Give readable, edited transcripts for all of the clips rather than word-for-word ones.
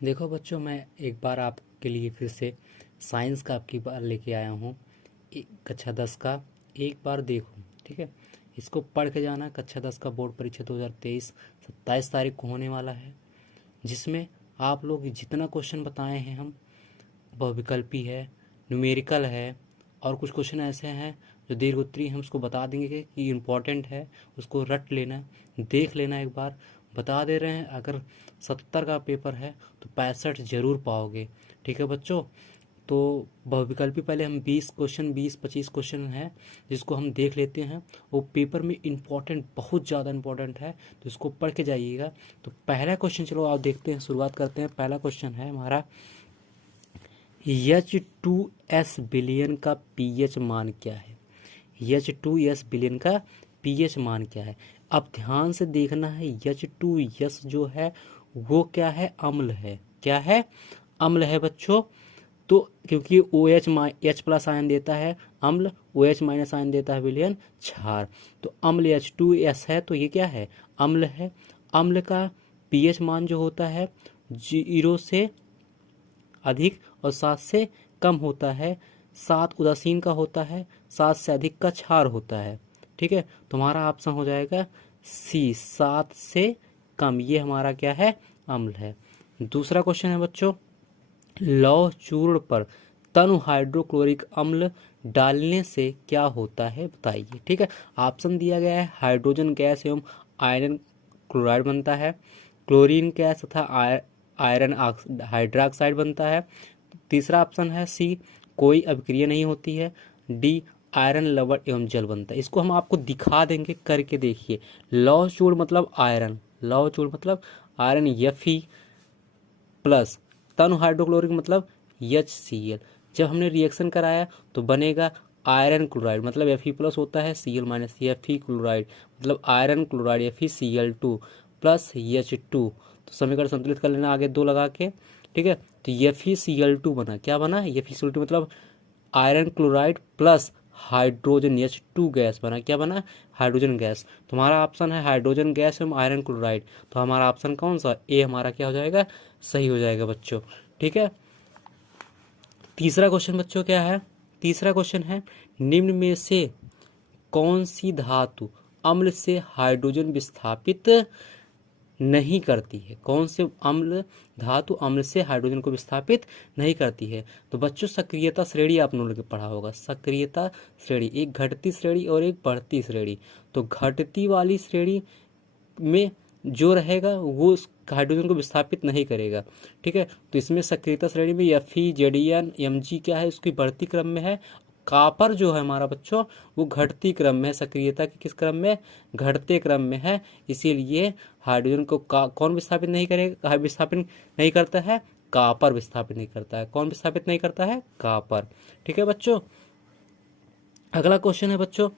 देखो बच्चों, मैं एक बार आपके लिए फिर से साइंस का आपकी बार लेके आया हूँ। कक्षा 10 का एक बार देखो, ठीक है। इसको पढ़ के जाना। कक्षा 10 का बोर्ड परीक्षा 2023 27 तारीख को होने वाला है, जिसमें आप लोग जितना क्वेश्चन बताए हैं हम, बहुविकल्पी है, न्यूमेरिकल है, और कुछ क्वेश्चन ऐसे हैं जो दीर्घ उत्तरी हम उसको बता देंगे कि इम्पोर्टेंट है, उसको रट लेना, देख लेना एक बार। बता दे रहे हैं, अगर 70 का पेपर है तो 65 जरूर पाओगे, ठीक है बच्चों। तो बहुविकल्पी पहले हम 20 क्वेश्चन, 20-25 क्वेश्चन है जिसको हम देख लेते हैं। वो पेपर में इम्पोर्टेंट, बहुत ज़्यादा इम्पोर्टेंट है, तो इसको पढ़ के जाइएगा। तो पहला क्वेश्चन चलो आप देखते हैं, शुरुआत करते हैं। पहला क्वेश्चन है हमारा, H2S बिलियन का पीएच मान क्या है। H2S बिलियन का पीएच मान क्या है। अब ध्यान से देखना है, H2S जो है वो क्या है, अम्ल है। क्या है, अम्ल है बच्चों। तो क्योंकि OH H प्लस आयन देता है अम्ल, OH माइनस आयन देता है विलयन, क्षार। तो अम्ल H2S है, तो ये क्या है, अम्ल है। अम्ल का पीएच मान जो होता है 0 से अधिक और 7 से कम होता है। 7 उदासीन का होता है, 7 से अधिक का क्षार होता है, ठीक है। तुम्हारा ऑप्शन हो जाएगा सी, 7 से कम। ये हमारा क्या है, अम्ल है। दूसरा क्वेश्चन है बच्चों, लौह चूर्ण पर तनु हाइड्रोक्लोरिक अम्ल डालने से क्या होता है, बताइए, ठीक है। ऑप्शन दिया गया है, हाइड्रोजन गैस एवं आयरन क्लोराइड बनता है, क्लोरीन गैस तथा आयरन हाइड्रोक्साइड बनता है। तीसरा ऑप्शन है सी, कोई अभिक्रिया नहीं होती है। डी, आयरन लवण एवं जल बनता है। इसको हम आपको दिखा देंगे, करके देखिए। लौह चूर्ण मतलब आयरन, लौह चूर्ण मतलब आयरन Fe प्लस, तनु हाइड्रोक्लोरिक मतलब HCl। जब हमने रिएक्शन कराया तो बनेगा आयरन क्लोराइड, मतलब Fe प्लस होता है, Cl माइनस, Fe क्लोराइड मतलब iron chloride FeCl2 plus H2। तो समीकरण संतुलित कर लेना आगे 2 लगा के, ठीक है। तो FeCl2 बना, क्या बना, FeCl2 मतलब iron chloride plus hydrogen H2 gas बना, क्या बना, हाइड्रोजन गैस। तुम्हारा ऑप्शन है हाइड्रोजन गैस एवं आयरन क्लोराइड, तो हमारा ऑप्शन कौन सा, ए हमारा क्या हो जाएगा, सही हो जाएगा बच्चों, ठीक है। तीसरा क्वेश्चन बच्चों क्या है, तीसरा क्वेश्चन है, निम्न में से कौन सी धातु अम्ल से हाइड्रोजन विस्थापित नहीं करती है। कौन से अम्ल, धातु अम्ल से हाइड्रोजन को विस्थापित नहीं करती है। तो बच्चों सक्रियता श्रेणी आप लोगों ने पढ़ा होगा, सक्रियता श्रेणी, एक घटती श्रेणी और एक बढ़ती श्रेणी। तो घटती वाली श्रेणी में जो रहेगा वो हाइड्रोजन को विस्थापित नहीं करेगा, ठीक है। तो इसमें सक्रियता श्रेणी में Fe, Zn, Mg क्या है, उसकी बढ़ती क्रम में है। कापर जो है हमारा बच्चों वो घटती क्रम में है, सक्रियता के किस क्रम में, घटते क्रम में है। इसीलिए हाइड्रोजन को कौन विस्थापित नहीं करेगा, विस्थापित नहीं करता है, कापर विस्थापित नहीं करता है। कौन विस्थापित नहीं करता है, कापर, ठीक है बच्चों। अगला क्वेश्चन है बच्चों,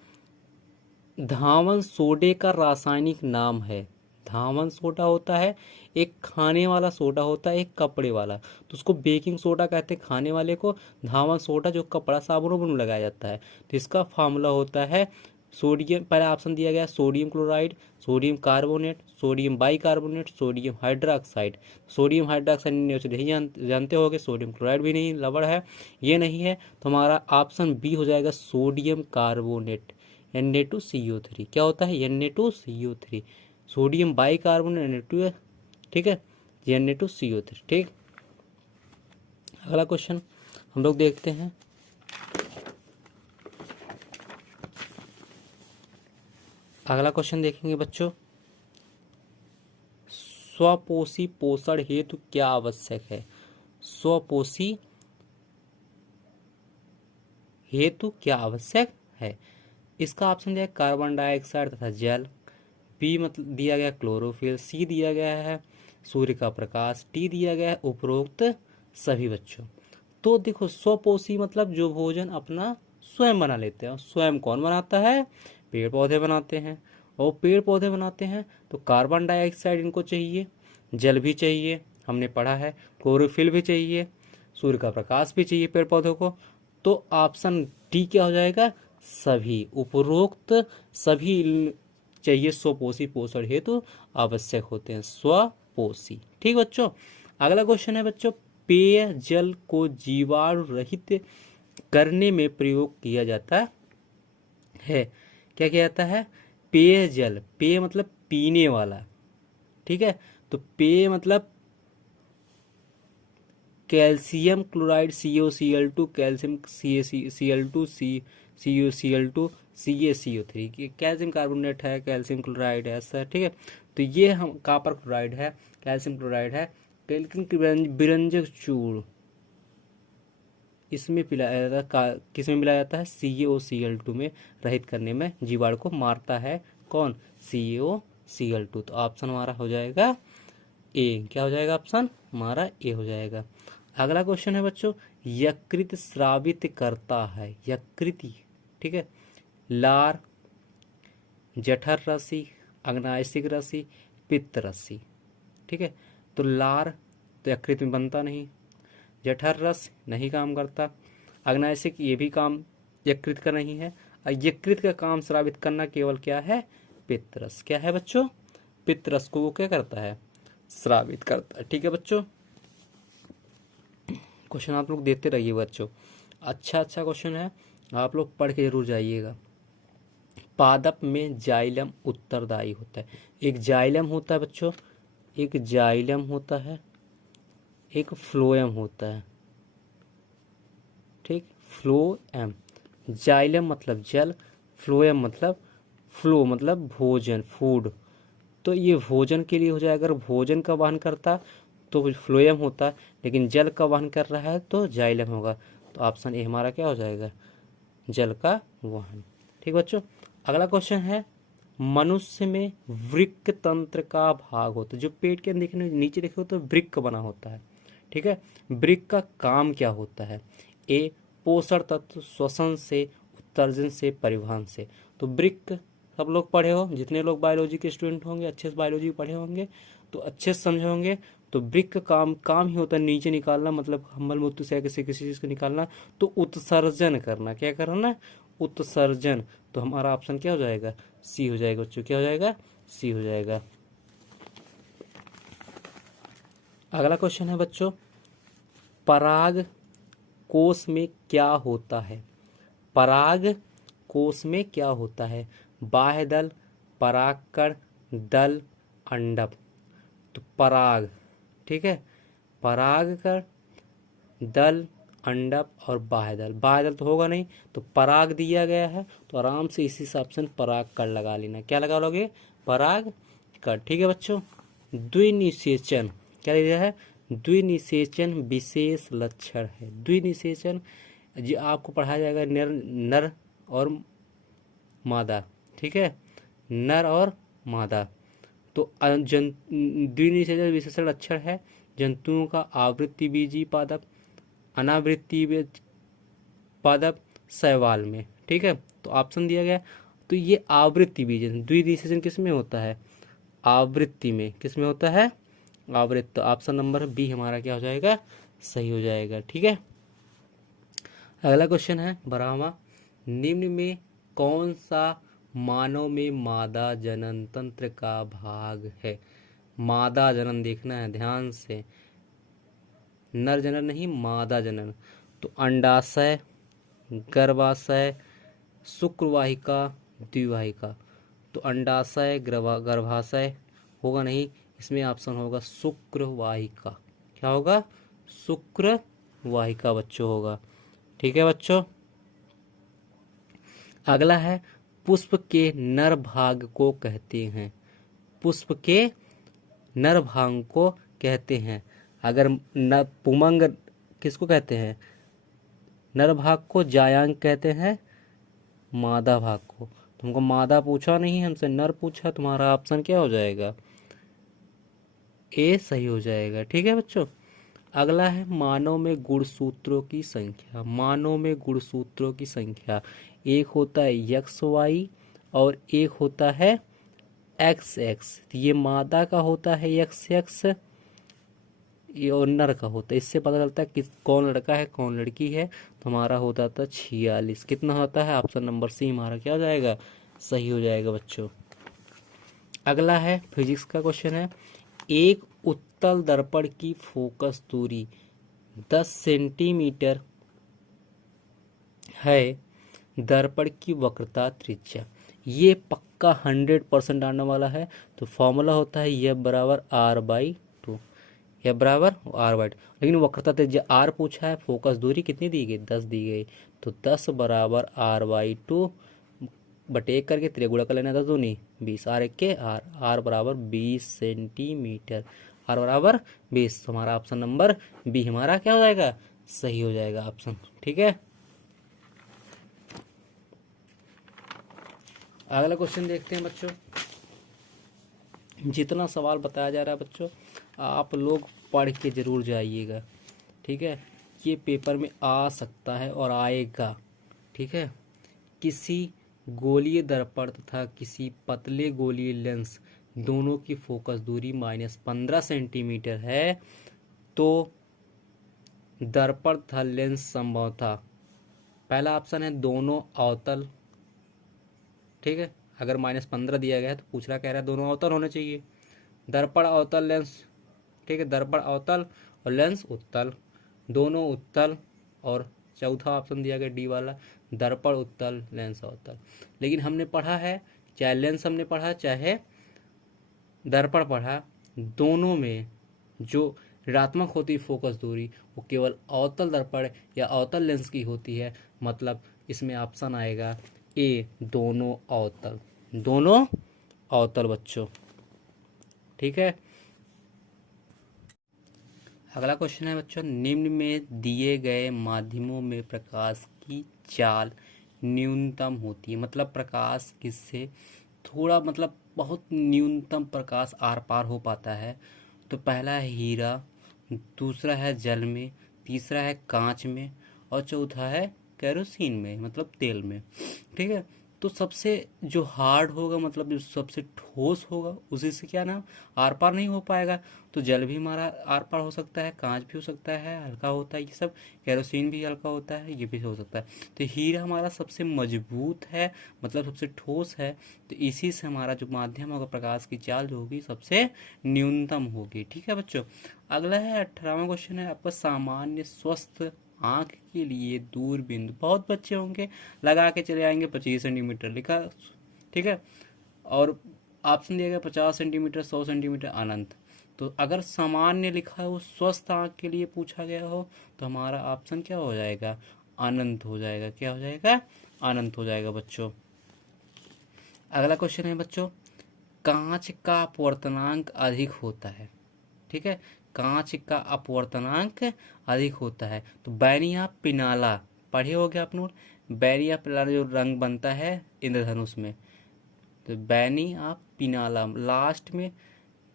धावन सोडे का रासायनिक नाम है। धावन सोडा होता है एक खाने वाला सोडा होता है, एक कपड़े वाला, तो उसको बेकिंग सोडा कहते हैं खाने वाले को। धावन सोडा जो कपड़ा साबुनों में लगाया जाता है, तो इसका फार्मूला होता है सोडियम, पहला ऑप्शन दिया गया sodium chloride, sodium carbonate, sodium bicarbonate, sodium hydroxide. Sodium hydroxide नहीं जानते होगे, सोडियम क्लोराइड भी नहीं, लवण है, ये नहीं है। तो हमारा ऑप्शन बी हो जाएगा सोडियम कार्बोनेट, Na2CO3। क्या होता है, Na2CO3, सोडियम बाइकार्बोनेट Na2, ठीक है, Na2CO3, ठीक। अगला क्वेश्चन हम लोग देखते हैं। अगला क्वेश्चन देखेंगे बच्चों, स्वपोषी पोषण हेतु क्या आवश्यक है। स्वपोषी हेतु क्या आवश्यक है। इसका ऑप्शन दिया कार्बन डाइऑक्साइड तथा जल, बी मतलब दिया गया क्लोरोफिल, सी दिया गया है सूर्य का प्रकाश, डी दिया गया है उपरोक्त सभी बच्चों। तो देखो, स्वपोषी मतलब जो भोजन अपना स्वयं बना लेते हैं। स्वयं कौन बनाता है, पेड़ पौधे बनाते हैं। और पेड़ पौधे बनाते हैं तो कार्बन डाइऑक्साइड इनको चाहिए, जल भी चाहिए, हमने पढ़ा है, क्लोरोफिल भी चाहिए, सूर्य का प्रकाश भी चाहिए पेड़ पौधों को। तो ऑप्शन डी क्या हो जाएगा, सभी, उपरोक्त सभी चाहिए, स्वपोषी पोषण हेतु आवश्यक होते हैं, स्वपोषी, ठीक बच्चों। अगला क्वेश्चन है बच्चों, पेय जल को जीवाणु रहित करने में प्रयोग किया जाता है। क्या किया जाता है? पेय जल, पेय मतलब पीने वाला, ठीक है। तो पेय मतलब calcium chloride CaCl2, calcium CaCl2 CuCl2 CaCO3, calcium carbonate है, कैल्शियम क्लोराइड है, ऐसा, ठीक है। तो ये हम कॉपर क्लोराइड है, कैल्शियम क्लोराइड है, लेकिन विरंजक चूर्ण इसमें पिलाया जाता है, किस में मिलाया जाता है? CaCl2 में रहित करने में जीवाणु को मारता है। कौन? CaCl2। तो ऑप्शन हमारा हो जाएगा ए। क्या हो जाएगा ऑप्शन हमारा? ए हो जाएगा। अगला क्वेश्चन है बच्चों, यकृत स्रावित करता है, यकृति, ठीक है, लार, जठर रसी, अग्नाशयिक रसी, पित्त रसी, ठीक है। तो लार तो यकृत में बनता नहीं, जठर रस नहीं काम करता, अग्नाशयिक ये भी काम यकृत का नहीं है, और यकृत का काम स्रावित करना केवल क्या है? पित्त रस। क्या है बच्चों? पित्त रस को वो क्या करता है? स्रावित करता है, ठीक है बच्चों। क्वेश्चन आप लोग देते रहिए बच्चों, अच्छा क्वेश्चन है, आप लोग पढ़ के जरूर जाइएगा। पादप में जाइलम उत्तरदायी होता है। एक जाइलम होता है बच्चों, एक जाइलम होता है, एक फ्लोएम होता है, ठीक। फ्लोएम, जाइलम मतलब जल, फ्लोएम मतलब फ्लो मतलब भोजन, फूड। तो ये भोजन के लिए हो जाए, अगर भोजन का वहन करता तो फ्लोएम होता, लेकिन जल का वहन कर रहा है तो जाइलम होगा। तो ऑप्शन ए हमारा क्या हो जाएगा? जल का वहन, ठीक बच्चों। अगला क्वेश्चन है, मनुष्य में वृक्क तंत्र का भाग होता है, जो पेट के देखने नीचे देखे तो वृक्क बना होता है, ठीक है। वृक्क का काम क्या होता है? ए पोषण तत्व, श्वसन से, उत्सर्जन से, परिवहन से। तो वृक्क सब लोग पढ़े हो, जितने लोग बायोलॉजी के स्टूडेंट होंगे, अच्छे से बायोलॉजी पढ़े होंगे तो अच्छे से समझे होंगे। तो वृक्क का काम ही होता है नीचे निकालना, मतलब मल मूत्र से किसी चीज को निकालना, तो उत्सर्जन करना। क्या करना? उत्सर्जन। तो हमारा ऑप्शन क्या हो जाएगा? सी हो जाएगा बच्चों। क्या हो जाएगा? सी हो जाएगा। अगला क्वेश्चन है बच्चों, पराग कोश में क्या होता है? पराग कोश में क्या होता है? बाह्य दल, परागकण, दल, अंडप। तो पराग, ठीक है, परागकण, दल, अंडप और बाह्य दल। बाह्य दल तो होगा नहीं, तो पराग दिया गया है तो आराम से इसी से ऑप्शन परागकण लगा लेना। क्या लगा लोगे? परागकण, ठीक है बच्चों। द्विनिषेचन क्या दिया है? द्विनिषेचन विशेष लक्षण है। द्विनिषेचन जो आपको पढ़ाया जाएगा नर और मादा, ठीक है, नर और मादा। तो द्विनिषेचन विशेष लक्षण है जंतुओं का आवृत्ति बीजी पादप, अनावृत्ति पादप, शैवाल में, ठीक है। तो ऑप्शन दिया गया, तो ये आवृत्ति बीज, द्विनिषेचन किस में होता है? आवृत्ति में। किस में होता है? आवृत्ति। तो ऑप्शन नंबर बी हमारा क्या हो जाएगा? सही हो जाएगा, ठीक है। अगला क्वेश्चन है 12वां, निम्न में कौन सा मानव में मादा जनन तंत्र का भाग है? मादा जनन देखना है ध्यान से, नर जनन नहीं, मादा जनन। तो अंडाशय, गर्भाशय, शुक्रवाहिका, द्विवाहिका। तो अंडाशय, गर्भाशय होगा नहीं, इसमें ऑप्शन होगा शुक्रवाहिका। क्या होगा? शुक्रवाहिका बच्चों होगा, ठीक है बच्चों। अगला है, पुष्प के नर भाग को कहते हैं। पुष्प के नर भाग को कहते हैं। अगर पुमंग किसको कहते हैं? नर भाग को जायांग कहते हैं, मादा भाग को। तुमको मादा पूछा नहीं, हमसे नर पूछा। तुम्हारा ऑप्शन क्या हो जाएगा? ए सही हो जाएगा, ठीक है बच्चों। अगला है, मानव में गुणसूत्रों की संख्या। मानव में गुणसूत्रों की संख्या, एक होता है XY और एक होता है XX। ये मादा का होता है XX, ये और नर का होता है। इससे पता चलता है कि कौन लड़का है कौन लड़की है। तो हमारा होता था 46। कितना होता है? ऑप्शन नंबर सी हमारा क्या हो जाएगा? सही हो जाएगा बच्चों। अगला है फिजिक्स का क्वेश्चन है, एक उत्तल दर्पण की फोकस दूरी 10 सेंटीमीटर है, दर्पण की वक्रता त्रिज्या। ये पक्का 100% आने वाला है। तो फॉर्मूला होता है यह बराबर r/2, यह बराबर r/2। लेकिन वक्रता त्रिज्या r पूछा है, फोकस दूरी कितनी दी गई 10 दी गई, तो 10 बराबर r/2 बटे 1 करके त्रिगुणा कर लेना, 10 दूनी 20, r 1 के r बराबर 20 सेंटीमीटर, r बराबर 20। तो हमारा ऑप्शन नंबर बी हमारा क्या हो जाएगा, सही हो जाएगा ऑप्शन। ठीक है, अगला क्वेश्चन देखते हैं बच्चों। जितना सवाल बताया जा रहा है बच्चों, आप लोग पढ़ के जरूर जाइएगा। ठीक है, ये पेपर में आ सकता है और आएगा। ठीक है, किसी गोलीय दर्पण तथा किसी पतले गोलीय लेंस दोनों की फोकस दूरी -15 सेंटीमीटर है, तो दर्पण तथा लेंस संभवतः, पहला ऑप्शन है दोनों अवतल। ठीक है, अगर -15 दिया गया है तो पूछ रहा, कह रहा है दोनों अवतल होने चाहिए। दर्पण अवतल लेंस, ठीक है, दर्पण अवतल और लेंस उत्तल, दोनों उत्तल। और चौथा ऑप्शन दिया गया डी वाला, दर्पण उत्तल लेंस अवतल। लेकिन हमने पढ़ा है, चाहे लेंस हमने पढ़ा चाहे दर्पण पढ़ा, दोनों में जो ऋणात्मक होती फोकस दूरी वो केवल अवतल दर्पण या अवतल लेंस की होती है। मतलब इसमें ऑप्शन आएगा ए, दोनों अवतल, दोनों अवतल बच्चों। ठीक है, अगला क्वेश्चन है बच्चों, निम्न में दिए गए माध्यमों में प्रकाश की चाल न्यूनतम होती है। मतलब प्रकाश किससे थोड़ा, मतलब बहुत न्यूनतम प्रकाश आर पार हो पाता है। तो पहला है हीरा, दूसरा है जल में, तीसरा है कांच में, और चौथा है केरोसिन में, मतलब तेल में। ठीक है, तो सबसे जो हार्ड होगा, मतलब जो सबसे ठोस होगा, उसी से क्या नाम आर पार नहीं हो पाएगा। तो जल भी हमारा आर पार हो सकता है, कांच भी हो सकता है, हल्का होता है ये सब, केरोसिन भी हल्का होता है, ये भी हो सकता है। तो हीरा हमारा सबसे मजबूत है, मतलब सबसे ठोस है। तो इसी से हमारा जो माध्यम होगा, प्रकाश की चाल जो होगी सबसे न्यूनतम होगी। ठीक है बच्चों, अगला है 18वां क्वेश्चन है आपका, सामान्य स्वस्थ आंख के लिए दूरबीन, बहुत बच्चे होंगे लगा के चले आएंगे 25 सेंटीमीटर लिखा। ठीक है, और ऑप्शन दिया गया 50 सेंटीमीटर, 100 सेंटीमीटर, अनंत। तो अगर सामान्य लिखा हो, स्वस्थ आंख के लिए पूछा गया हो, तो हमारा ऑप्शन क्या हो जाएगा, अनंत हो जाएगा। क्या हो जाएगा, अनंत हो जाएगा बच्चों। अगला क्वेश्चन है बच्चों, कांच का अपवर्तनांक अधिक होता है। ठीक है, कांच का अपवर्तनांक अधिक होता है। तो बैरिया पिनाला पढ़े हो गया आप लोग, बैरिया पिनाला जो रंग बनता है इंद्रधनुष में, तो बैनिया पिनाला लास्ट में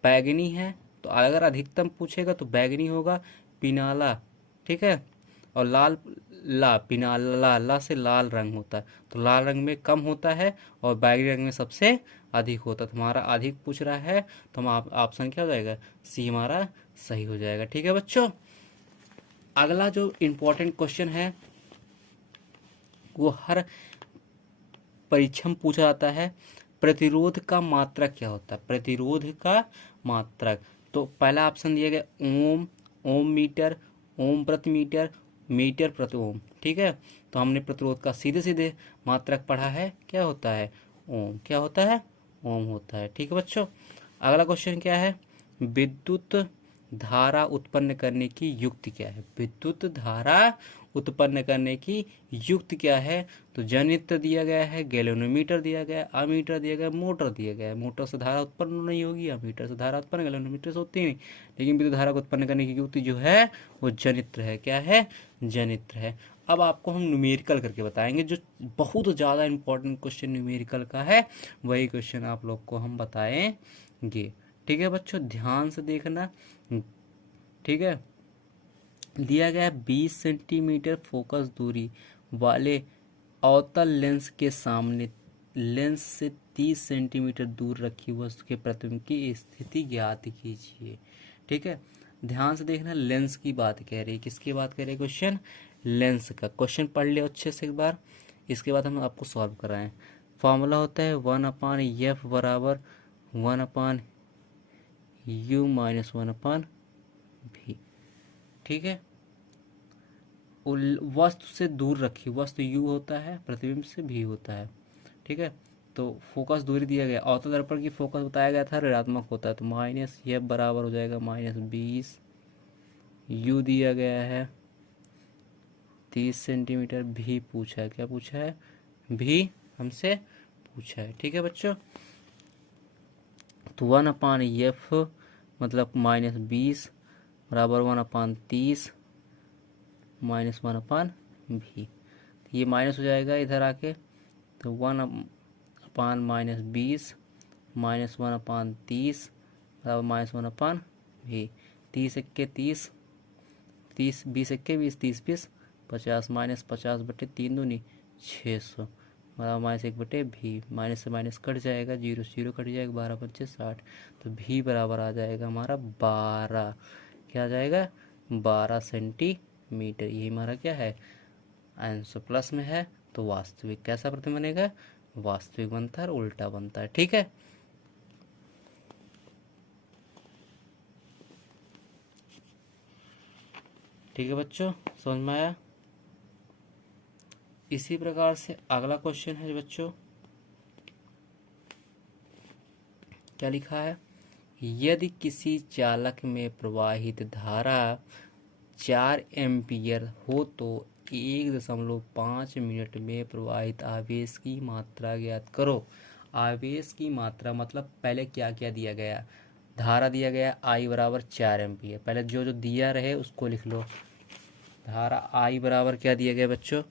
बैगनी है। तो अगर अधिकतम पूछेगा तो बैगनी होगा, पिनाला। ठीक है, और लाल, ला पिनाला, ला से लाल रंग होता है, तो लाल रंग में कम होता है और बैगनी रंग में सबसे अधिक होता है। तो हमारा अधिक पूछ रहा है, तो हम ऑप्शन क्या हो जाएगा, सी हमारा सही हो जाएगा। ठीक है बच्चों, अगला जो इम्पोर्टेंट क्वेश्चन है वो हर परीक्षा में पूछा जाता है, प्रतिरोध का मात्रक क्या होता है, प्रतिरोध का मात्रक। तो पहला ऑप्शन दिया गया ओम, ओम मीटर, ओम प्रति मीटर, मीटर प्रति ओम। ठीक है, तो हमने प्रतिरोध का सीधे सीधे मात्रक पढ़ा है, क्या होता है, ओम। क्या होता है, ओम होता है। ठीक है बच्चों, अगला क्वेश्चन क्या है, विद्युत धारा उत्पन्न करने की युक्ति क्या है, विद्युत धारा उत्पन्न करने की युक्ति क्या है। तो जनित्र दिया गया है, गैल्वेनोमीटर दिया गया है, अमीटर दिया गया है, मोटर दिया गया है। मोटर से धारा उत्पन्न नहीं होगी, अमीटर से धारा उत्पन्न, गैल्वेनोमीटर से होती नहीं। लेकिन विद्युत धारा को उत्पन्न करने की युक्ति जो है वो जनित्र है। क्या है, जनित्र है। अब आपको हम न्यूमेरिकल करके बताएंगे, जो बहुत ज़्यादा इंपॉर्टेंट क्वेश्चन न्यूमेरिकल का है, वही क्वेश्चन आप लोग को हम बताएंगे। ठीक है बच्चों, ध्यान से देखना। ठीक है, दिया गया 20 सेंटीमीटर फोकस दूरी वाले अवतल लेंस के सामने लेंस से 30 सेंटीमीटर दूर रखी वस्तु के प्रतिबिंब की स्थिति ज्ञात कीजिए। ठीक है, ध्यान से देखना, लेंस की बात कह रही है, किसकी बात कह रही है, क्वेश्चन लेंस का। क्वेश्चन पढ़ लिया अच्छे से एक बार, इसके बाद हम आपको सॉल्व कराएं। फॉर्मूला होता है 1/f बराबर 1/, U माइनस 1/V। ठीक है, वस्तु से दूर रखी, वस्तु U होता है, प्रतिबिंब से V होता है। ठीक है, तो फोकस दूरी दिया गया, अवतल दर्पण की फोकस बताया गया था ऋणात्मक होता है, तो माइनस F बराबर हो जाएगा -20। U दिया गया है 30 सेंटीमीटर। भी पूछा है, क्या पूछा है? भी हमसे पूछा है। ठीक है बच्चों, तो 1/F मतलब -20 बराबर 1/30 माइनस 1/V। ये माइनस हो जाएगा इधर आके, तो 1/-20 माइनस 1/30 बराबर -1/V। 30 एक्के 30, 30 20 एक्के 20, 30 20 50 माइनस 50/3 दूनी 600 बराबर -1/V। माइनस से माइनस कट जाएगा, 0 से 0 कट जाएगा, 12×5 60। तो V बराबर आ जाएगा हमारा 12। क्या आ जाएगा? 12 सेंटीमीटर। यही हमारा क्या है? आंसर प्लस में है, तो वास्तविक कैसा प्रतिबिंब बनेगा? वास्तविक बनता है और उल्टा बनता है। ठीक है, ठीक है बच्चों, समझ में आया? इसी प्रकार से अगला क्वेश्चन है बच्चों, क्या लिखा है? यदि किसी चालक में प्रवाहित धारा 4 एम्पियर हो तो 1.5 मिनट में प्रवाहित आवेश की मात्रा ज्ञात करो। आवेश की मात्रा मतलब पहले क्या क्या दिया गया? धारा दिया गया I बराबर 4 एम्पियर। पहले जो जो दिया रहे उसको लिख लो। धारा I बराबर क्या दिया गया बच्चों?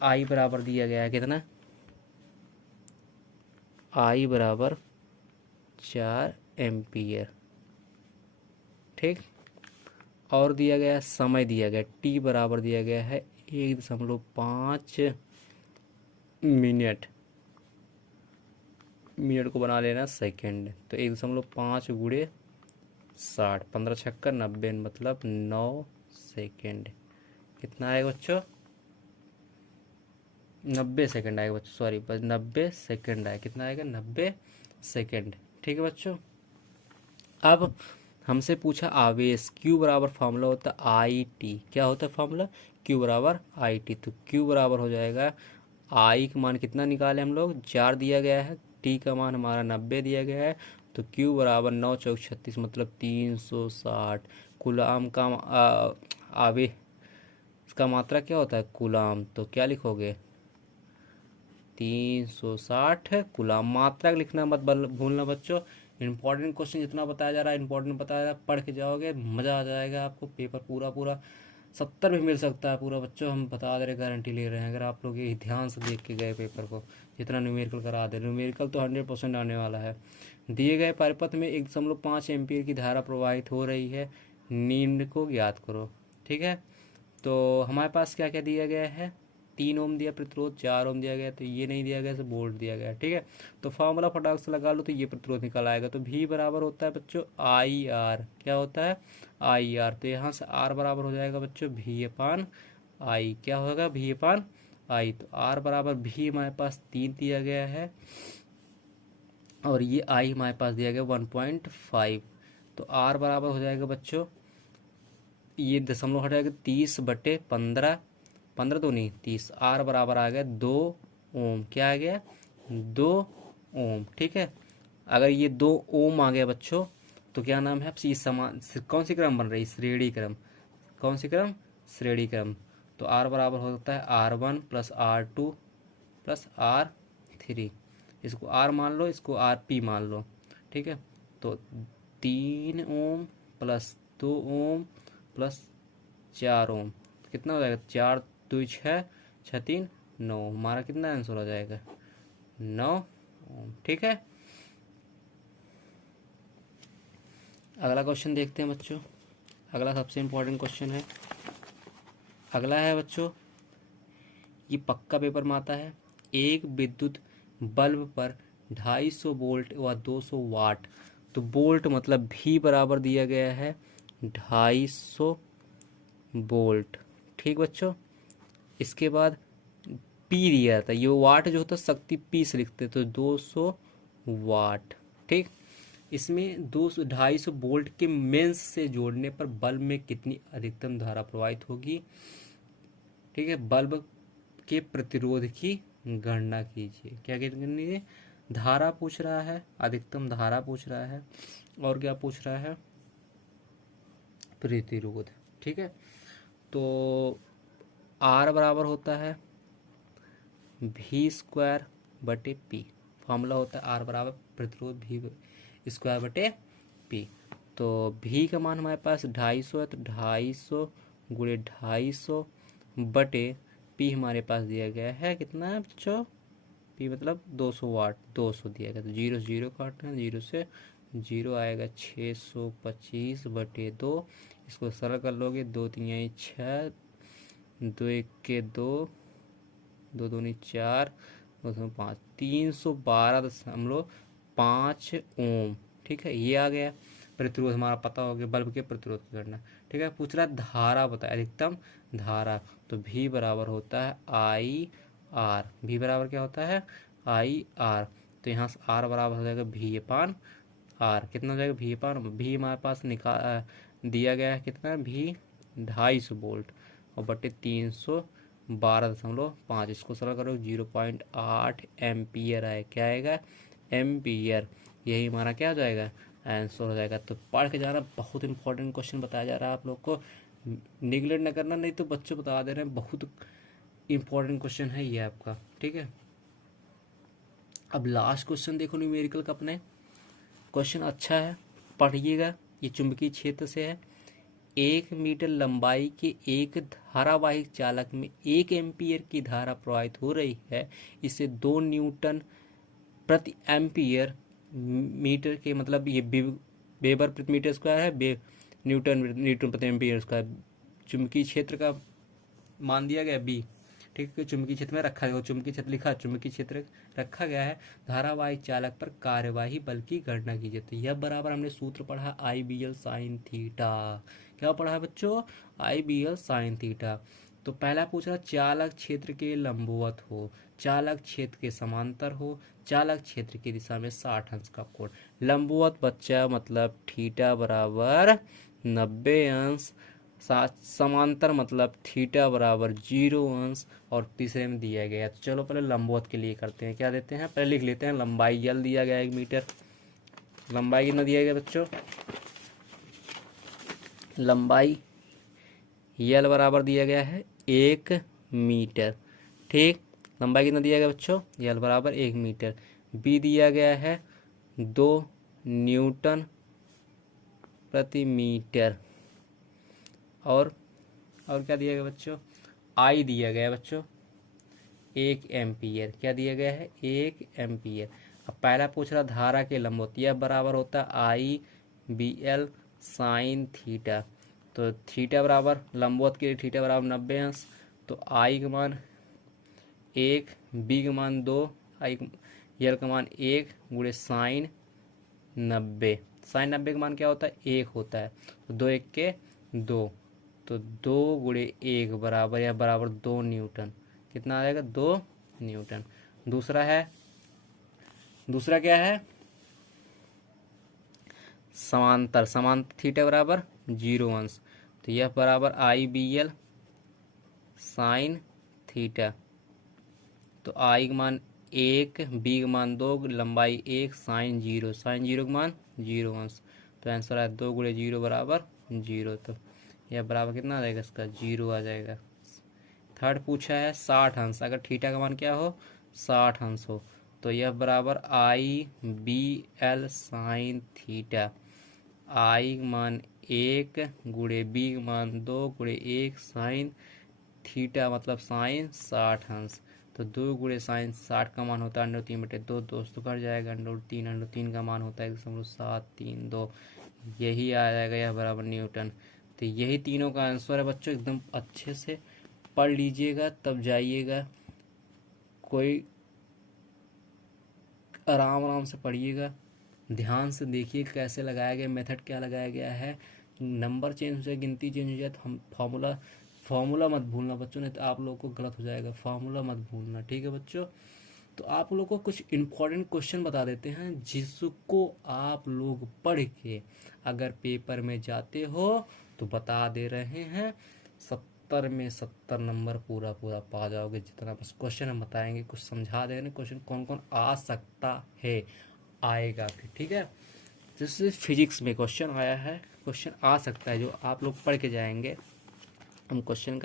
I बराबर दिया गया है कितना? I बराबर 4 एम्पियर। ठीक, और दिया गया समय, दिया गया T बराबर दिया गया है 1.5 मिनट। मिनट को बना लेना सेकंड, तो 1.5 गुणे 60, 15 छक्कर 90 मतलब 9 सेकंड। कितना आएगा बच्चों? 90 सेकंड आएगा बच्चों, सॉरी 90 सेकंड आएगा। कितना आएगा? 90 सेकंड। ठीक है बच्चों, अब हमसे पूछा आवेश। Q बराबर फॉर्मूला होता है IT। क्या होता है फॉर्मूला? Q बराबर IT। तो Q बराबर हो जाएगा, I का मान कितना निकाले हम लोग? 4 दिया गया है, T का मान हमारा 90 दिया गया है, तो Q बराबर 9 चौक 36 मतलब 360 कूलाम का आवेश इसका मात्रा क्या होता है? कूलाम। तो क्या लिखोगे? 360 कूलाम। मात्रा लिखना मत भूलना बच्चों। इंपॉर्टेंट क्वेश्चन जितना बताया जा रहा है, इंपॉर्टेंट बताया जा रहा है, पढ़ के जाओगे मज़ा आ जाएगा आपको। पेपर पूरा पूरा 70 भी मिल सकता है पूरा बच्चों, हम बता दे रहे, गारंटी ले रहे हैं। अगर आप लोग ये ध्यान से देख के गए पेपर को, जितना न्यूमेरिकल करा दे, न्यूमेरिकल तो 100% आने वाला है। दिए गए परिपथ में 1.5 एम्पीयर की धारा प्रवाहित हो रही है, निम्न को ज्ञात करो। ठीक है, तो हमारे पास क्या क्या दिया गया है? 3 ओम दिया प्रतिरोध, 4 ओम दिया गया, तो ये नहीं दिया गया, तो वोल्ट दिया गया। ठीक है, तो फॉर्मूला फटाक से लगा लो, तो ये प्रतिरोध निकल आएगा। तो V बराबर होता है बच्चों IR। क्या होता है? IR। तो यहाँ से R बराबर हो जाएगा बच्चों V/I। क्या होगा? V/I। तो R बराबर V हमारे पास 3 दिया गया है, और ये I हमारे पास दिया गया 1.5। तो R बराबर हो जाएगा बच्चों, ये दशमलव हटाएगा 30/15, 15 तो नहीं 30। R बराबर आ गया 2 ओम। क्या आ गया? 2 ओम। ठीक है, अगर ये 2 ओम आ गया बच्चों, तो क्या नाम है? ये समान कौन सी क्रम बन रही? श्रेणी क्रम। कौन सी क्रम? श्रेणी क्रम। तो R बराबर होता है R1 + R2 + R3। इसको R मान लो, इसको RP मान लो। ठीक है, तो 3 ओम + 2 ओम + 4 ओम कितना हो जाएगा? 4 2 6 6 3 9। हमारा कितना आंसर हो जाएगा? 9 ओम। ठीक है, अगला क्वेश्चन देखते हैं बच्चों। अगला सबसे इम्पोर्टेंट क्वेश्चन है। अगला है बच्चों, ये पक्का पेपर में आता है। एक विद्युत बल्ब पर 250 वोल्ट व 200 वाट। तो वोल्ट मतलब V बराबर दिया गया है 250 वोल्ट। ठीक बच्चों, इसके बाद P दिया था, ये वाट जो होता है शक्ति P से लिखते, तो 200 वाट। ठीक, इसमें 200-250 वोल्ट के मेंस से जोड़ने पर बल्ब में कितनी अधिकतम धारा प्रवाहित होगी। ठीक है, बल्ब के प्रतिरोध की गणना कीजिए। क्या करनी है, धारा पूछ रहा है, अधिकतम धारा पूछ रहा है, और क्या पूछ रहा है, प्रतिरोध। ठीक है, तो आर बराबर होता है V²/P। फॉर्मूला होता है आर बराबर प्रतिरोध V²/P। तो V का मान हमारे पास 250 है, तो 250 गुणे 250 बटे P हमारे पास दिया गया है कितना है बच्चों, P मतलब 200 वाट, 200 दिया गया, तो 0 से 0 काटना, 0 से 0 आएगा 625/2। इसको सरल कर लोगे, 2 3 6, 2 1 2, 2 2 4, 205, 312.5 ओम। ठीक है, ये आ गया प्रतिरोध हमारा, पता हो गया बल्ब के प्रतिरोध की गणना। ठीक है, पूछ रहा है धारा बताए, अधिकतम धारा, तो V बराबर होता है IR। V बराबर क्या होता है, IR। तो यहाँ से R बराबर हो जाएगा V/R। कितना हो जाएगा, V हमारे पास दिया गया है कितना, V 250 वोल्ट और बटे 312.5। इसको सरल करो, 0.8 एम्पियर आए, क्या आएगा, एम्पियर। यही हमारा क्या हो जाएगा, आंसर हो जाएगा। तो पढ़ के जाना, बहुत इंपॉर्टेंट क्वेश्चन बताया जा रहा है आप लोग को, निगलेक्ट ना करना, नहीं तो बच्चे बता दे रहे हैं, बहुत इंपॉर्टेंट क्वेश्चन है ये आपका। ठीक है, अब लास्ट क्वेश्चन देखो न्यूमेरिकल का अपने। क्वेश्चन अच्छा है, पढ़िएगा। ये चुंबकीय क्षेत्र से है। 1 मीटर लंबाई के एक धारावाहिक चालक में 1 एम्पियर की धारा प्रवाहित हो रही है। इसे 2 न्यूटन प्रति एम्पियर मीटर के, मतलब ये वेबर प्रति मीटर स्क्वायर है, न्यूटन प्रति एम्पियर स्क्वायर। चुंबकीय क्षेत्र का मान दिया गया बी। ठीक है, चुंबकीय क्षेत्र में रखा गया, चुंबकीय क्षेत्र लिखा, चुंबकीय क्षेत्र रखा गया है। धारावाहिक चालक पर कार्यवाही बल की गणना कीजिए। तो यह बराबर हमने सूत्र पढ़ा IBL sin थीटा। क्या पढ़ा है बच्चों, IBL sin थीटा। तो पहला पूछ रहा, चालक क्षेत्र के लंबवत हो, चालक क्षेत्र के समांतर हो, चालक क्षेत्र की दिशा में 60 अंश का कोण। लंबवत बच्चा मतलब थीटा बराबर 90 अंश, समांतर मतलब थीटा बराबर 0 अंश, और तीसरे में दिया गया। तो चलो पहले लंबवत के लिए करते हैं, क्या देते हैं, पहले लिख लेते हैं। लंबाई L दिया गया 1 मीटर, लंबाई कितना दिया गया बच्चों, लंबाई L बराबर दिया गया है 1 मीटर। ठीक, लंबाई कितना दिया गया बच्चों, L बराबर 1 मीटर। B दिया गया है 2 न्यूटन प्रति मीटर, और क्या दिया गया बच्चों, I दिया गया है बच्चों 1 एम्पियर। क्या दिया गया है, 1 एम्पियर। अब पहला पूछ रहा धारा के लंबवत, यह बराबर होता है IBL sin थीटा। तो थीटा बराबर, लंबवत के लिए थीटा बराबर 90 अंश, तो I का मान 1, B का मान 2, L का मान 1 गुणे साइन 90। साइन 90 का मान क्या होता है, 1 होता है, तो 2 1 के 2, तो 2 गुणे 1 बराबर, या बराबर 2 न्यूटन। कितना आ जाएगा, 2 न्यूटन। दूसरा क्या है, समांतर, थीटा बराबर 0 अंश, तो यह बराबर IBL साइन थीटा। तो I का मान 1, B का मान 2, लंबाई 1, साइन 0, का मान 0 अंश। तो आंसर है 2 गुणे 0 बराबर 0। तो यह बराबर कितना आ जाएगा, इसका 0 आ जाएगा। थर्ड पूछा है 60 अंश, अगर थीटा का मान क्या हो, 60 अंश हो, तो यह बराबर IBL साइन थीटा। I का मान 1 गुणे B का मान 2 गुणे 1 साइन थीटा, मतलब साइन 60 अंश। तो 2 गुणे साइन 60 का मान होता है √3/2, दोस्तों कट जाएगा, √3 का मान होता है 1.732। यही आ जाएगा, यह बराबर न्यूटन। तो यही तीनों का आंसर है बच्चों। एकदम अच्छे से पढ़ लीजिएगा, तब जाइएगा, कोई आराम से पढ़िएगा, ध्यान से देखिए कैसे लगाया गया, मेथड क्या लगाया गया है। नंबर चेंज हो जाए, गिनती चेंज हो जाए, तो हम फार्मूला मत भूलना बच्चों, नहीं तो आप लोगों को गलत हो जाएगा। फार्मूला मत भूलना, ठीक है बच्चों। तो आप लोगों को कुछ इम्पोर्टेंट क्वेश्चन बता देते हैं जिसको आप लोग पढ़ के अगर पेपर में जाते हो तो बता दे रहे हैं 70 में 70 नंबर पूरा पूरा पा जाओगे। जितना बस क्वेश्चन हम बताएंगे, कुछ समझा देंगे क्वेश्चन कौन कौन आ सकता है, आएगा फिर, ठीक है। जैसे फिजिक्स में क्वेश्चन आया है, क्वेश्चन आ सकता है जो आप लोग पढ़ के जाएंगे। हम क्वेश्चन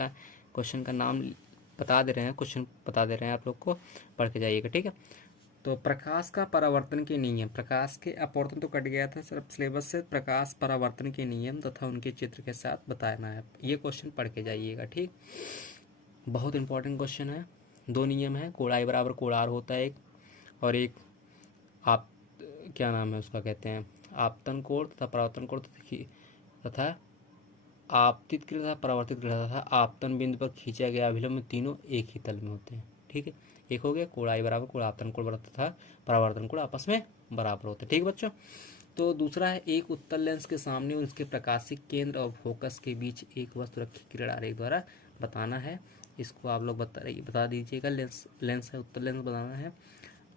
का नाम बता दे रहे हैं, क्वेश्चन बता दे रहे हैं, आप लोग को पढ़ के जाइएगा, ठीक है। तो प्रकाश का परावर्तन के नियम, प्रकाश के अपवर्तन तो कट गया था सर सिलेबस से, प्रकाश परावर्तन के नियम तथा उनके चित्र के साथ बताना है। ये क्वेश्चन पढ़ के जाइएगा, ठीक। बहुत इंपॉर्टेंट क्वेश्चन है। 2 नियम है, कोण I बराबर कोण R होता है एक, और एक आप क्या नाम है उसका, कहते हैं आपतन कोण तथा परावर्तन कोण तथा आपतित क्रिया तथा परावर्तित क्रिया तथा आपतन बिंदु पर खींचा गया अभिलंब, तीनों एक ही तल में होते हैं, ठीक है। एक हो गया कोण I बराबर कोण आपतन कोण तथा परावर्तन कोण आपस में बराबर होते हैं, ठीक बच्चों। तो दूसरा है, एक उत्तल लेंस के सामने और उसके प्रकाशिक केंद्र और फोकस के बीच एक वस्तु रखी किरण आरेख द्वारा बताना है। इसको आप लोग बता दीजिएगा। लेंस है, उत्तल लेंस बताना है।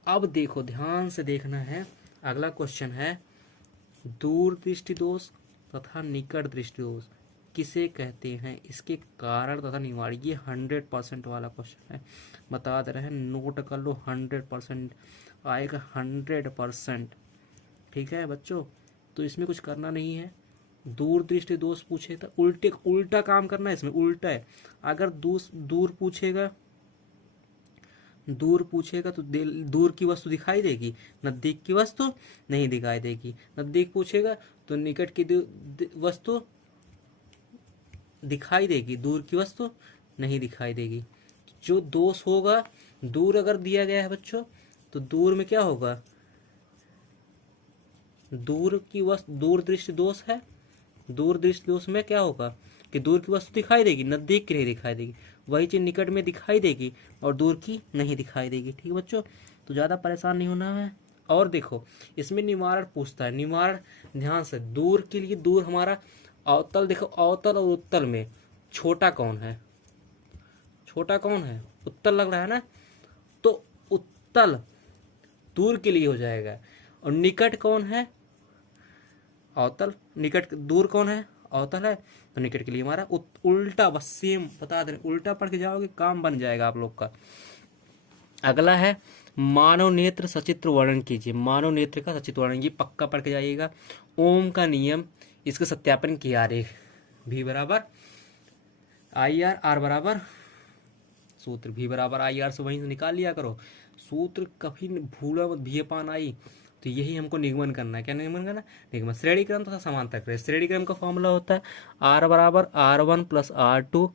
अब देखो, ध्यान से देखना है। अगला क्वेश्चन है, दूर दृष्टि दोष तथा निकट दृष्टि दोष किसे कहते हैं, इसके कारण तथा निवारण। ये 100% वाला क्वेश्चन है, बता दे रहे हैं, नोट कर लो। 100% आएगा, 100%, ठीक है बच्चों। तो इसमें कुछ करना नहीं है। दूर दृष्टि दोष पूछे तो उल्टा काम करना है, इसमें उल्टा है। अगर दूर पूछेगा तो दूर की वस्तु दिखाई देगी, नजदीक की वस्तु नहीं दिखाई देगी। नजदीक पूछेगा तो निकट की वस्तु दिखाई देगी, दूर की वस्तु नहीं दिखाई देगी। जो दोष होगा, दूर अगर दिया गया है बच्चों, तो दूर में क्या होगा, दूर दृष्टि दोष है। दूर दृष्टि दोष में क्या होगा कि दूर की वस्तु दिखाई देगी, नजदीक की नहीं दिखाई देगी। वही चीज निकट में दिखाई देगी और दूर की नहीं दिखाई देगी, ठीक है बच्चों। तो ज्यादा परेशान नहीं होना है। और देखो, इसमें निवारण पूछता है। निवारण ध्यान से, दूर के लिए, दूर हमारा अवतल, देखो अवतल और उत्तल में छोटा कौन है, छोटा कौन है, उत्तल लग रहा है ना। तो उत्तल दूर के लिए हो जाएगा, और निकट कौन है, अवतल। निकट, दूर कौन है, अवतल है, तो निकट के लिए हमारा उल्टा, बस सेम बता दें, उल्टा पढ़ के जाओगे काम बन जाएगा आप लोग का। अगला है, मानव नेत्र सचित्र वर्णन कीजिए। मानव नेत्र का सचित्र वर्णन, ये पक्का पढ़ के जाइएगा। ओम का नियम, इसका सत्यापन किया आरेख, V बराबर IR, R बराबर सूत्र, V बराबर IR से वहीं से निकाल लिया करो सूत्र, कभी भूला मत। V अपान I, तो यही हमको निगमन करना है। क्या निगमन करना है, निगमन। श्रेणी क्रम तथा समांतर क्रम। श्रेणी क्रम का फॉर्मूला होता है R बराबर R1 plus R2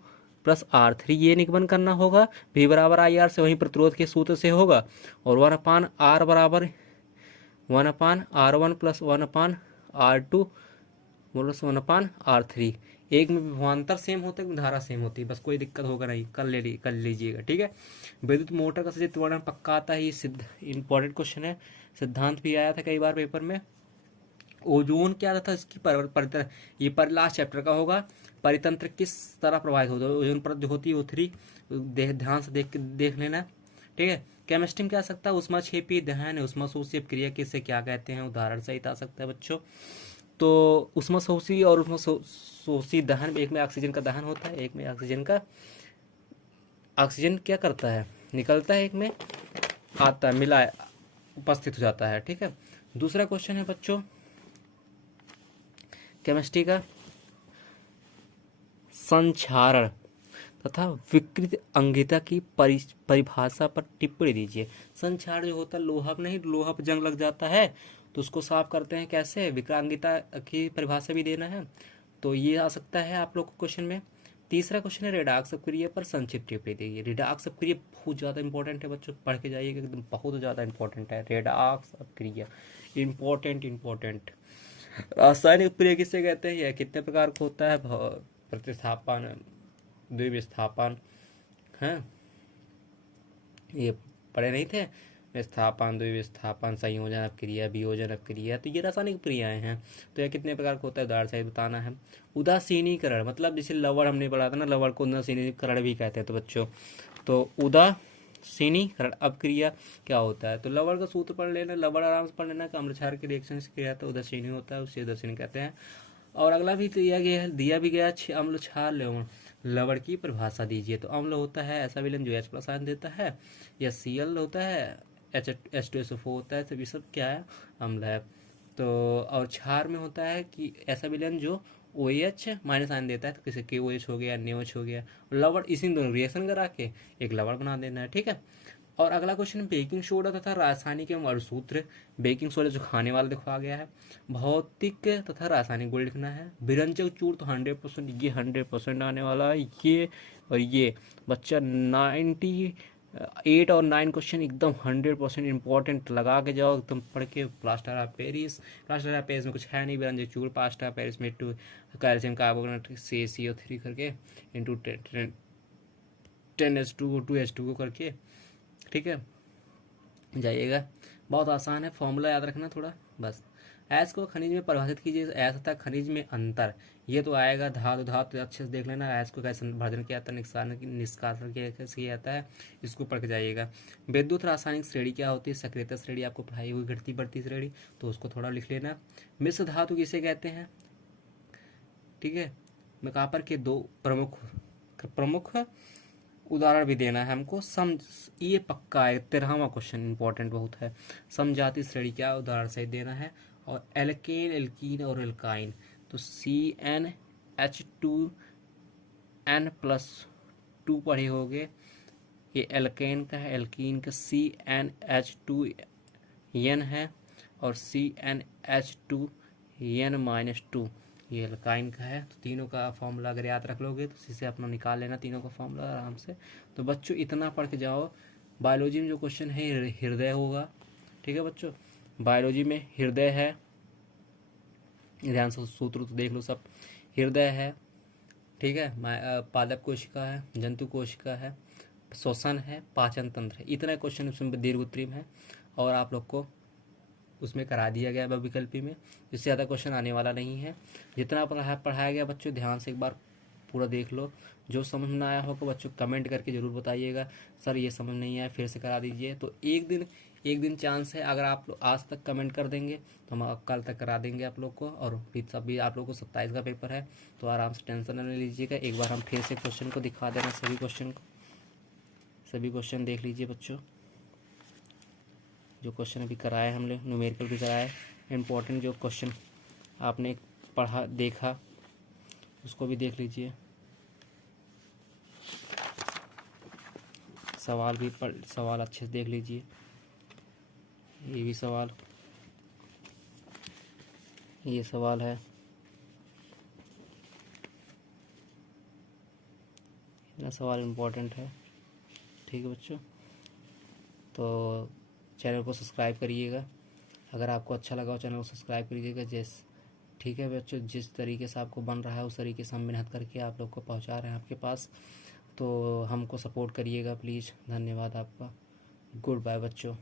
plus R3, ये निगमन करना होगा। V बराबर IR से वहीं प्रतिरोध के सूत्र से होगा, और 1 अपान R बराबर 1 अपान R1 प्लस 1 अपान R2 प्लस 1 अपान R3। एक में विभवांतर सेम होता है, धारा सेम होती है, बस कोई दिक्कत होगा नहीं, कर लीजिएगा, ठीक है। विद्युत मोटर का सचित्र वर्णन पक्का आता है, ये सिद्ध इंपॉर्टेंट क्वेश्चन है, सिद्धांत भी आया था कई बार पेपर में। ओजोन क्या था, इसकी ये पर लास्ट चैप्टर का होगा। परितंत्र किस तरह प्रभावित होता है, ओजोन परत जो होती है O3, ध्यान से देख लेना, ठीक है। केमिस्ट्री में क्या आ सकता है, ऊष्माक्षेपी दहन, ऊष्माशोषी क्रिया किसे क्या कहते हैं, उदाहरण सहित आ सकता है बच्चों। तो ऊष्माशोषी और ऊष्माशोषी दहन, एक में ऑक्सीजन का दहन होता है, एक में ऑक्सीजन क्या करता है, निकलता है, एक में आता है, मिला उपस्थित हो जाता है, ठीक है। दूसरा क्वेश्चन है बच्चों केमिस्ट्री का, संक्षारण तथा विकृत अंगिता की परिभाषा पर टिप्पणी दीजिए। संक्षारण जो होता है, लोहा नहीं, लोहा पर जंग लग जाता है तो उसको साफ करते हैं कैसे, विकलांगिता की परिभाषा भी देना है, तो ये आ सकता है आप लोग को क्वेश्चन में। तीसरा क्वेश्चन है, रेडॉक्स अपक्रिया पर संक्षिप्त टिप्पणी देंगे। रेडॉक्स अपक्रिया बहुत ज़्यादा इंपॉर्टेंट है बच्चों, पढ़ के जाइएगा, एकदम बहुत ज़्यादा इंपॉर्टेंट है रेडॉक्स अपक्रिया, इंपॉर्टेंट। रासायनिक अपक्रिया किसे कहते हैं, यह कितने प्रकार का होता है, प्रतिस्थापन, द्विविस्थापन, हैं, ये पढ़े नहीं थे, विस्थापन, द्विविस्थापन, संयोजन अपक्रिया, वियोजन अपक्रिया, तो ये रासायनिक क्रियाएं हैं। तो यह कितने प्रकार का होता है, उदाहरण सहित बताना है। उदासीनीकरण मतलब जैसे लवण हमने पढ़ा था ना, लवण को उदासीनीकरण भी कहते हैं, तो बच्चों तो श्रेणीकरण अपक्रिया क्या होता है? तो लवण का सूत्र पढ़ लेना, लवण आराम से पढ़ लेना कि अम्ल क्षार के रिएक्शन से क्या होता है, उधर श्रेणी होता है, उसे उधर श्रेणी कहते हैं। और अगला भी दिया भी गया अम्ल क्षार लवण लवण की परिभाषा दीजिए। तो अम्ल होता है ऐसा विलयन जो H+ आयन देता है, या Cl होता है, H2SO4 होता है, तो ये सब क्या है? अम्ल है। तो और क्षार में होता है कि ऐसा विलयन जो OH माइनस आयन देता है, तो किसी KOH हो गया, NaOH हो गया, लवण इसी दोनों रिएक्शन करा के एक लवण बना देना है, ठीक है। और अगला क्वेश्चन बेकिंग सोडा तथा रासायनिक एवं अणुसूत्र। बेकिंग सोडा जो खाने वाला दिखा गया है, भौतिक तथा रासायनिक गुण लिखना है। विरंजक चूर्ण तो 100%, ये 100% आने वाला है ये। और ये बच्चा 98 और 9 क्वेश्चन एकदम 100% इंपॉर्टेंट लगा के जाओ, एकदम पढ़ के। Plaster of Paris, plaster of Paris में कुछ है नहीं, विरंजक चूर्ण प्लास्टर ऑफ पेरिस में 2 कैल्शियम कार्बोनेट CaCO3 करके इंटू 10H2 2H2 करके, ठीक है, जाइएगा। बहुत आसान है, फॉर्मूला याद रखना थोड़ा बस। ऐस को खनिज में परिभाषित कीजिए। ऐस तथा खनिज में अंतर, ये तो आएगा। धातु धातु अच्छे से देख लेना। ऐस को कैसे भर्जन किया जाता है, निष्कासन कैसे किया जाता है, इसको पढ़ के जाइएगा। विद्युत रासायनिक श्रेणी क्या होती है? सक्रियता श्रेणी आपको पढ़ाई हुई, घटती बढ़ती श्रेणी, तो उसको थोड़ा लिख लेना। मिश्र धातु किसे कहते हैं? ठीक है, कॉपर के 2 प्रमुख उदाहरण भी देना है हमको। ये पक्का है, 13वां क्वेश्चन इंपॉर्टेंट बहुत है। समजाति श्रेणी क्या उदाहरण सहित देना है। और एल्केन, एल्कीन और एल्काइन, तो CnH2n+2 पढ़े होगे। ये एल्केन का है, एल्कीन का CnH2n है, और CnH2n-2 ये एल्काइन का है। तो तीनों का फॉर्मूला अगर याद रख लोगे तो इसी से अपना निकाल लेना तीनों का फॉर्मूला आराम से। तो बच्चों इतना पढ़ के जाओ। बायोलॉजी में जो क्वेश्चन है हृदय होगा, ठीक है बच्चों। बायोलॉजी में हृदय है, ध्यान से सूत्र तो देख लो सब। हृदय है, ठीक है, पादप कोशिका है, जंतु कोशिका है, श्वसन है, पाचन तंत्र है। इतना क्वेश्चन उसमें दीर्घ उत्तरीम है, और आप लोग को उसमें करा दिया गया है विकल्पी में। इससे ज़्यादा क्वेश्चन आने वाला नहीं है। जितना पढ़ाया गया बच्चों ध्यान से एक बार पूरा देख लो। जो समझ में आया होगा बच्चों कमेंट करके ज़रूर बताइएगा, सर ये समझ नहीं आया, फिर से करा दीजिए। तो एक दिन चांस है, अगर आप लोग आज तक कमेंट कर देंगे तो हम कल तक करा देंगे आप लोग को। और फिर सभी आप लोग को 27 का पेपर है, तो आराम से टेंशन न लीजिएगा। एक बार हम फिर से क्वेश्चन को दिखा देना, सभी क्वेश्चन देख लीजिए बच्चों। जो क्वेश्चन अभी कराए हमने, न्यूमेरिकल भी कराए, इम्पोर्टेंट जो क्वेश्चन आपने पढ़ा देखा उसको भी देख लीजिए। सवाल अच्छे से देख लीजिए। ये भी सवाल, ये सवाल है, इतना सवाल इम्पोर्टेंट है, ठीक है बच्चों। तो चैनल को सब्सक्राइब करिएगा, अगर आपको अच्छा लगा हो चैनल को सब्सक्राइब करिएगा। ठीक है बच्चों, जिस तरीके से आपको बन रहा है उस तरीके से हम मेहनत करके आप लोग को पहुंचा रहे हैं आपके पास। तो हमको सपोर्ट करिएगा प्लीज़। धन्यवाद आपका। गुड बाय बच्चों।